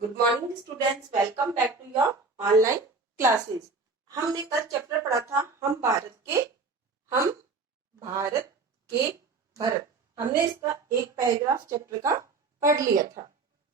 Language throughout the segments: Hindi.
Good morning students, welcome back to your online classes. हमने कल चैप्टर पढ़ा था हम भारत के भरत। हमने इसका एक पैराग्राफ चैप्टर का पढ़ लिया था।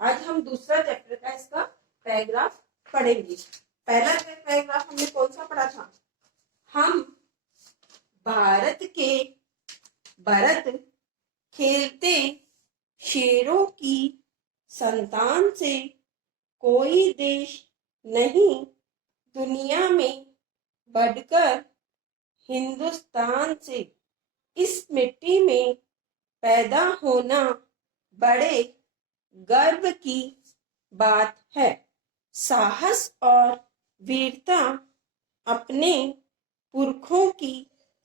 आज हम दूसरा चैप्टर का इसका पैराग्राफ पढ़ेंगे। पहला पैराग्राफ हमने कौन सा पढ़ा था? हम भारत के भरत खेलते शेरों की संतान से कोई देश नहीं दुनिया में बढ़कर हिंदुस्तान से। इस मिट्टी में पैदा होना बड़े गर्व की बात है। साहस और वीरता अपने पुरखों की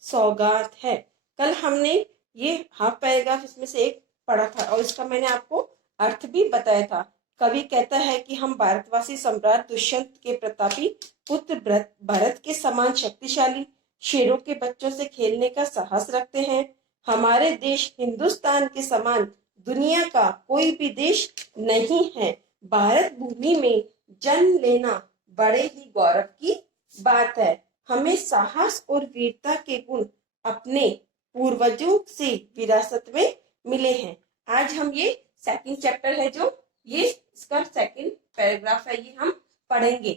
सौगात है। कल हमने ये हाफ पैराग्राफ इसमें से एक पढ़ा था और इसका मैंने आपको अर्थ भी बताया था। कवि कहता है कि हम भारतवासी सम्राट दुष्यंत के प्रतापी पुत्र भरत के समान शक्तिशाली शेरों के बच्चों से खेलने का साहस रखते हैं। हमारे देश हिंदुस्तान के समान दुनिया का कोई भी देश नहीं है। भारत भूमि में जन्म लेना बड़े ही गौरव की बात है। हमें साहस और वीरता के गुण अपने पूर्वजों से विरासत में मिले हैं। आज हम ये सेकंड चैप्टर है जो ये इसका सेकंड पैराग्राफ है, ये हम पढ़ेंगे।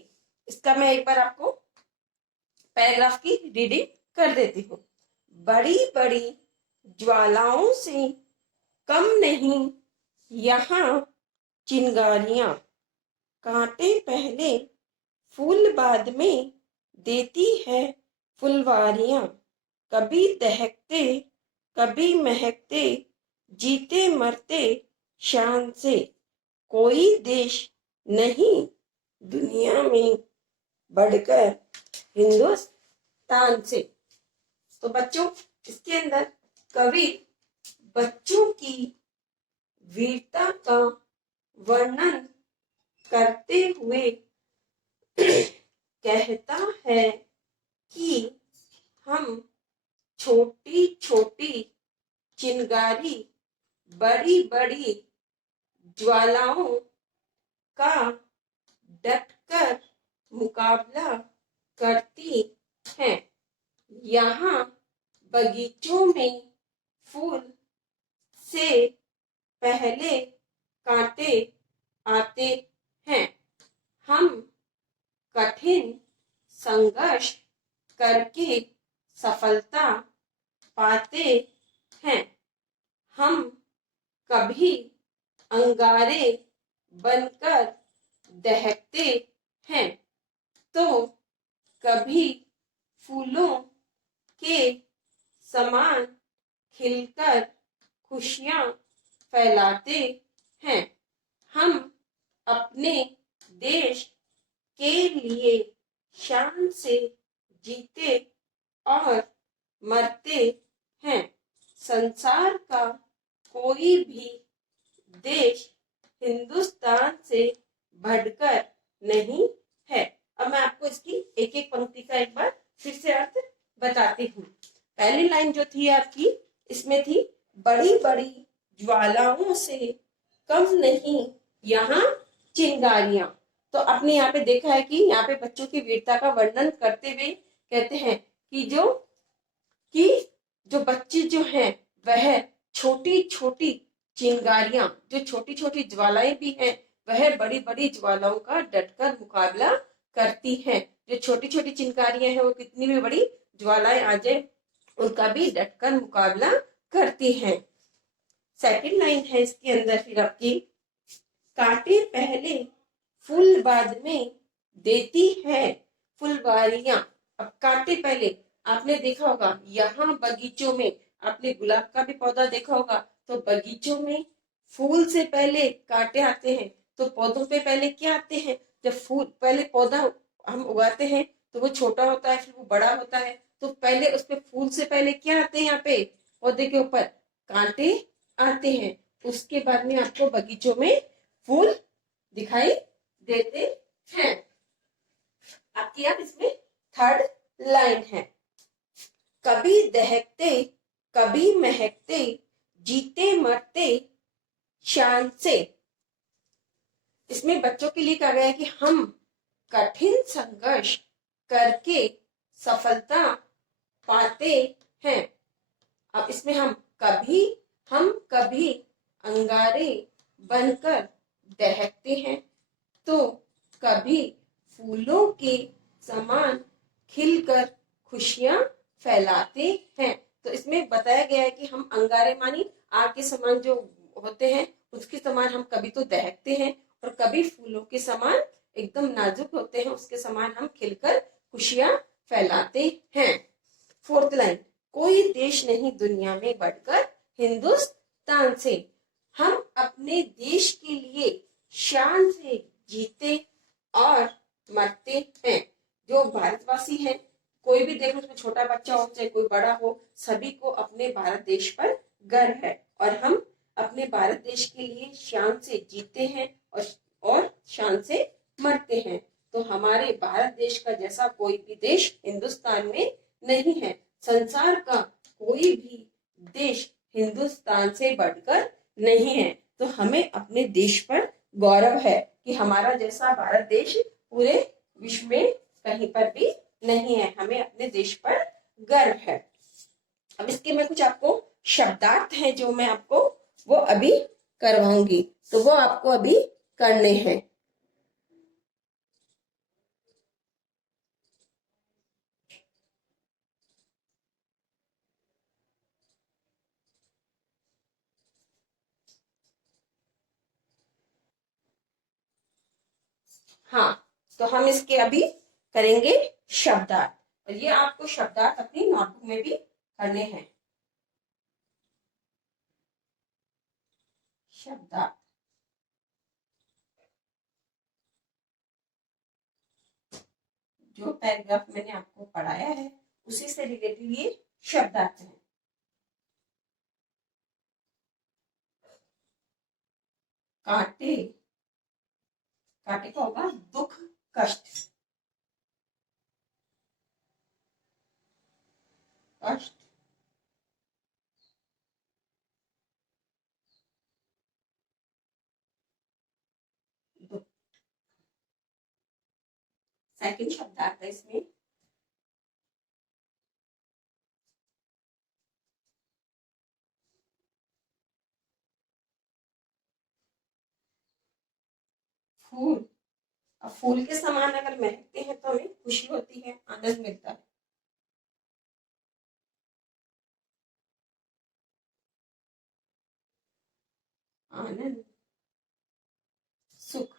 इसका मैं एक बार आपको पैराग्राफ की रीडिंग कर देती हूँ। बड़ी बड़ी ज्वालाओं से कम नहीं यहाँ चिंगारियां, कांटे पहले फूल बाद में देती है फुलवारियां। कभी दहकते कभी महकते जीते मरते शान से। कोई देश नहीं दुनिया में बढ़कर हिंदुस्तान से। तो बच्चों, इसके अंदर कवि बच्चों की वीरता का वर्णन करते हुए कहता है कि हम छोटी छोटी चिंगारी बड़ी बड़ी ज्वालाओं का डटकर मुकाबला करती हैं। यहाँ बगीचों में फूल से पहले कांटे आते हैं। हम कठिन संघर्ष करके सफलता पाते हैं। हम कभी अंगारे बनकर दहकते हैं तो कभी फूलों के समान खिलकर खुशियां फैलाते हैं। हम अपने देश के लिए शान से जीते और मरते हैं। संसार का कोई भी देश हिंदुस्तान से बढ़कर नहीं है। अब मैं आपको इसकी एक एक पंक्ति का एक बार फिर से अर्थ बताती हूँ। पहली लाइन जो थी आपकी, इसमें थी बड़ी बड़ी ज्वालाओं से कम नहीं यहाँ चिंगारियां। तो आपने यहाँ पे देखा है कि यहाँ पे बच्चों की वीरता का वर्णन करते हुए कहते हैं कि जो बच्चे जो हैं वह छोटी छोटी चिंगारियां, जो छोटी छोटी ज्वालाएं भी हैं, वह बड़ी बड़ी ज्वालाओं का डटकर मुकाबला करती हैं। जो छोटी छोटी चिंगारियां हैं वो कितनी भी बड़ी ज्वालाएं आ जाए उनका भी डटकर मुकाबला करती हैं। सेकंड लाइन है इसके अंदर फिर आपकी, कांटे पहले फूल बाद में देती है फुलवारियां। अब कांटे पहले आपने देखा होगा, यहाँ बगीचों में आपने गुलाब का भी पौधा देखा होगा, तो बगीचों में फूल से पहले कांटे आते हैं। तो पौधों पे पहले क्या आते हैं? जब फूल, पहले पौधा हम उगाते हैं तो वो छोटा होता है, फिर वो बड़ा होता है, तो पहले उस पे फूल से पहले क्या आते हैं? यहाँ पे पौधे के ऊपर कांटे आते हैं। उसके बाद में आपको बगीचों में फूल दिखाई देते हैं। आपकी आप इसमें थर्ड लाइन है, कभी दहकते कभी महकते जीते मरते शान से। इसमें बच्चों के लिए कहा गया है कि हम कठिन संघर्ष करके सफलता पाते हैं। अब इसमें हम कभी अंगारे बनकर दहकते हैं तो कभी फूलों के समान खिलकर खुशियां फैलाते हैं। तो इसमें बताया गया है कि हम अंगारे मानी आग के समान जो होते हैं उसके समान हम कभी तो दहकते हैं और कभी फूलों के समान एकदम नाजुक होते हैं, उसके समान हम खिलकर खुशियां फैलाते हैं। फोर्थ लाइन, कोई देश नहीं दुनिया में बढ़कर हिंदुस्तान से। हम अपने देश के लिए शान से जीते और मरते हैं। जो भारतवासी हैं, कोई भी देख लो, उसमें छोटा बच्चा हो चाहे कोई बड़ा हो, सभी को अपने भारत देश पर गर्व है और हम अपने भारत देश के लिए शान से जीते हैं और शान से मरते हैं। तो हमारे भारत देश का जैसा कोई भी देश हिंदुस्तान में नहीं है। संसार का कोई भी देश हिंदुस्तान से बढ़कर नहीं है। तो हमें अपने देश पर गौरव है कि हमारा जैसा भारत देश पूरे विश्व में कहीं पर भी नहीं है। हमें अपने देश पर गर्व है। अब इसके मैं कुछ आपको शब्दार्थ हैं जो मैं आपको वो अभी करवाऊंगी, तो वो आपको अभी करने हैं। हाँ, तो हम इसके अभी करेंगे शब्दार्थ, और ये आपको शब्दार्थ अपनी नोटबुक में भी करने हैं। शब्दार्थ, जो पैराग्राफ मैंने आपको पढ़ाया है उसी से रिलेटेड ये शब्दार्थ है। कांटे, कांटे का होगा दुख, कष्ट, कष्ट, दुख। सेकंड शब्दार्थ है इसमें फूल। अब फूल के समान अगर महकते हैं तो हमें खुशी होती है, आनंद मिलता है। आनंद, सुख,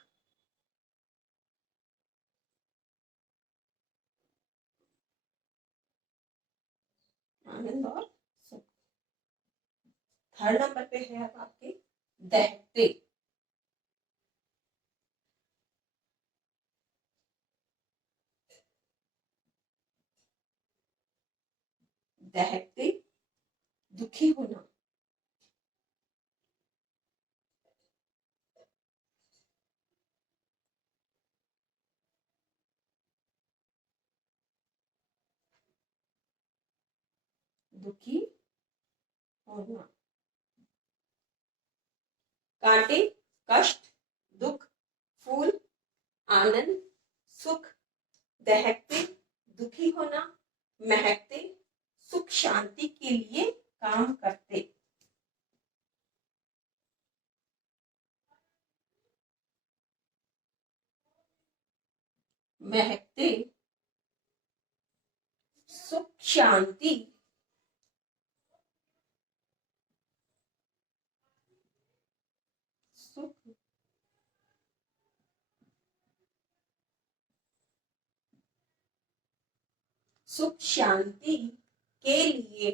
आनंद और सुख। थर्ड नंबर पे है अब आपके दहकते। दहकते, दुखी होना, दुखी होना। कांटे, कष्ट, दुख, फूल, आनंद, सुख, दहकते, दुखी होना, महकते, सुख शांति के लिए काम करते। महकते, सुख शांति, सुख, सुख शांति के लिए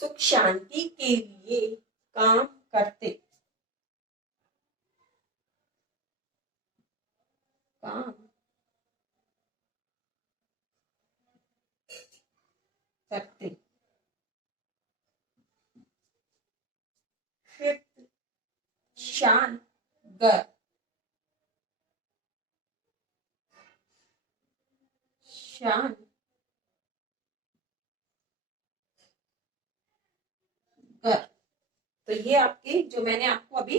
सुख शांति के लिए काम करते। काम करते। फिफ्थ, शान गर, शान ये आपके जो मैंने आपको अभी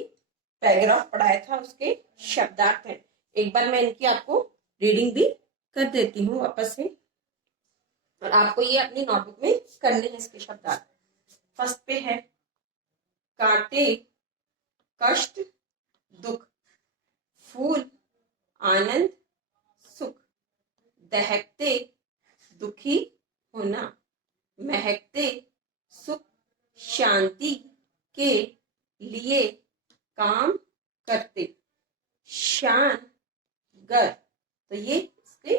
पैराग्राफ पढ़ाया था उसके शब्दार्थ हैं। एक बार मैं इनकी आपको रीडिंग भी कर देती हूँ वापस से, और आपको ये अपनी नोटबुक में करने हैं इसके शब्दार्थ। फर्स्ट पे है कांटे कष्ट दुख, फूल आनंद सुख, दहकते दुखी होना, महकते सुख शांति के लिए काम करते, शान गर। तो ये इसके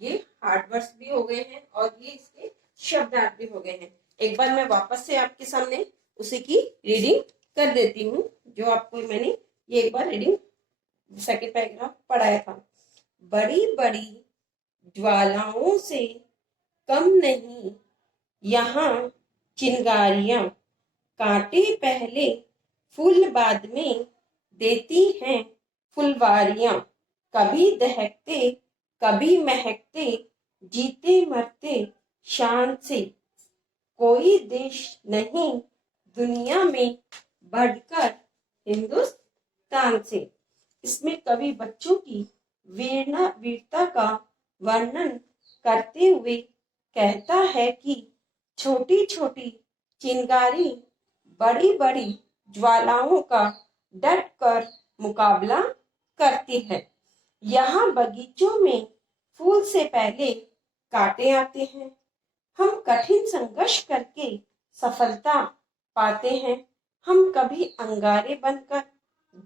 ये हार्ड वर्ड्स भी हो गए हैं और ये इसके शब्दार्थ भी हो गए हैं। एक बार मैं वापस से आपके सामने उसी की रीडिंग कर देती हूँ, जो आपको मैंने ये एक बार रीडिंग सेकंड पैराग्राफ पढ़ाया था। बड़ी बड़ी ज्वालाओं से कम नहीं यहाँ चिंगारियां, कांटे पहले फूल बाद में देती हैं फुलवारियां, कभी दहकते कभी महकते जीते मरते शान से, कोई देश नहीं दुनिया में बढ़कर हिंदुस्तान से। इसमें कवि बच्चों की वीरता का वर्णन करते हुए कहता है कि छोटी छोटी चिंगारी बड़ी बड़ी ज्वालाओं का डट कर मुकाबला करती है। यहाँ बगीचों में फूल से पहले कांटे आते हैं। हम कठिन संघर्ष करके सफलता पाते हैं। हम कभी अंगारे बनकर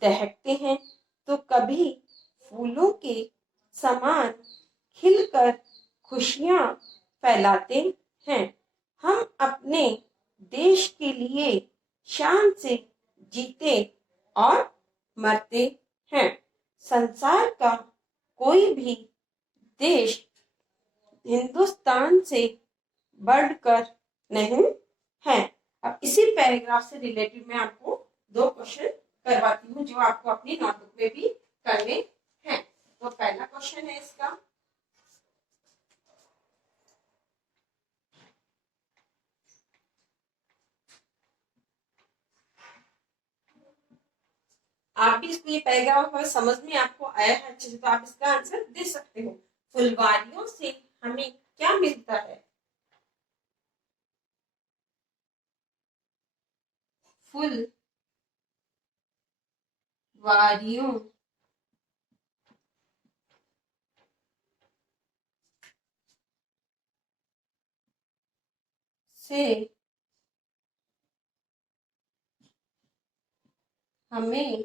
दहकते हैं तो कभी फूलों के समान खिलकर खुशियां फैलाते हैं। हम अपने देश के लिए शान से जीते और मरते हैं। संसार का कोई भी देश हिंदुस्तान से बढ़कर नहीं है। अब इसी पैराग्राफ से रिलेटेड मैं आपको 2 क्वेश्चन करवाती हूँ जो आपको अपनी नोटबुक में भी करने हैं। तो पहला क्वेश्चन है इसका, आप भी इसको ये पैराग्राफ समझ में आपको आया है अच्छे से तो आप इसका आंसर दे सकते हो। फुलवारियों से हमें क्या मिलता है? फुल वारियों से हमें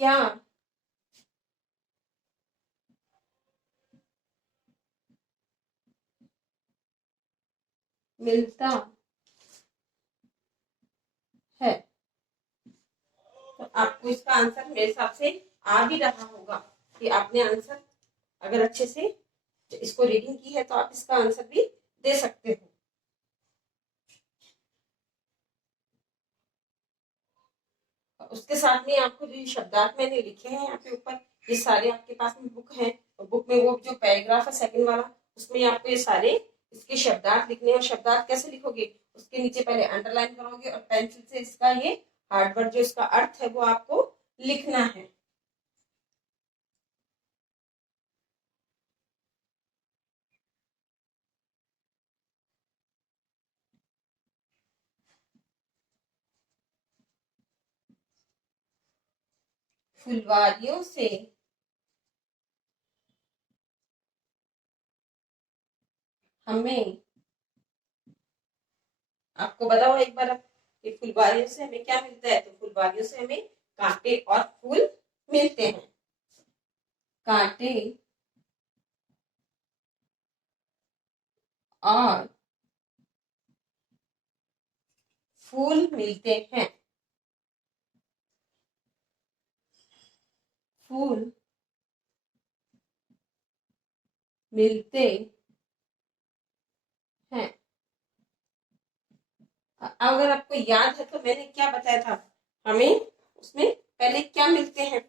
क्या मिलता है? तो आपको इसका आंसर मेरे हिसाब से आ भी रहा होगा कि आपने आंसर अगर अच्छे से इसको रीडिंग की है तो आप इसका आंसर भी दे सकते हो। उसके साथ में आपको जो शब्दार्थ मैंने लिखे हैं यहाँ पे ऊपर, ये सारे आपके पास में बुक है, और बुक में वो जो पैराग्राफ है सेकंड वाला, उसमें आपको ये सारे इसके शब्दार्थ लिखने हैं। और शब्दार्थ कैसे लिखोगे, उसके नीचे पहले अंडरलाइन करोगे और पेंसिल से इसका ये हार्ड वर्ड जो इसका अर्थ है वो आपको लिखना है। फुलवारियों से हमें, आपको बताओ एक बार कि फुलवारियों से हमें क्या मिलता है? तो फुलवारियों से हमें कांटे और फूल मिलते हैं। कांटे और फूल मिलते हैं। फूल मिलते हैं। अगर आपको याद है तो मैंने क्या बताया था, हमें उसमें पहले क्या मिलते हैं?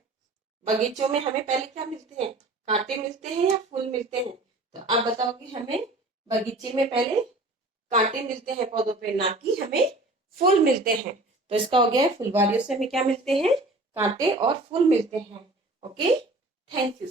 बगीचों में हमें पहले क्या मिलते हैं? कांटे मिलते हैं या फूल मिलते हैं? तो आप बताओ कि हमें बगीचे में पहले कांटे मिलते हैं पौधों पे, ना कि हमें फूल मिलते हैं। तो इसका हो गया है फुलवारियों से हमें क्या मिलते हैं, कांटे और फूल मिलते हैं। Okay, thank you.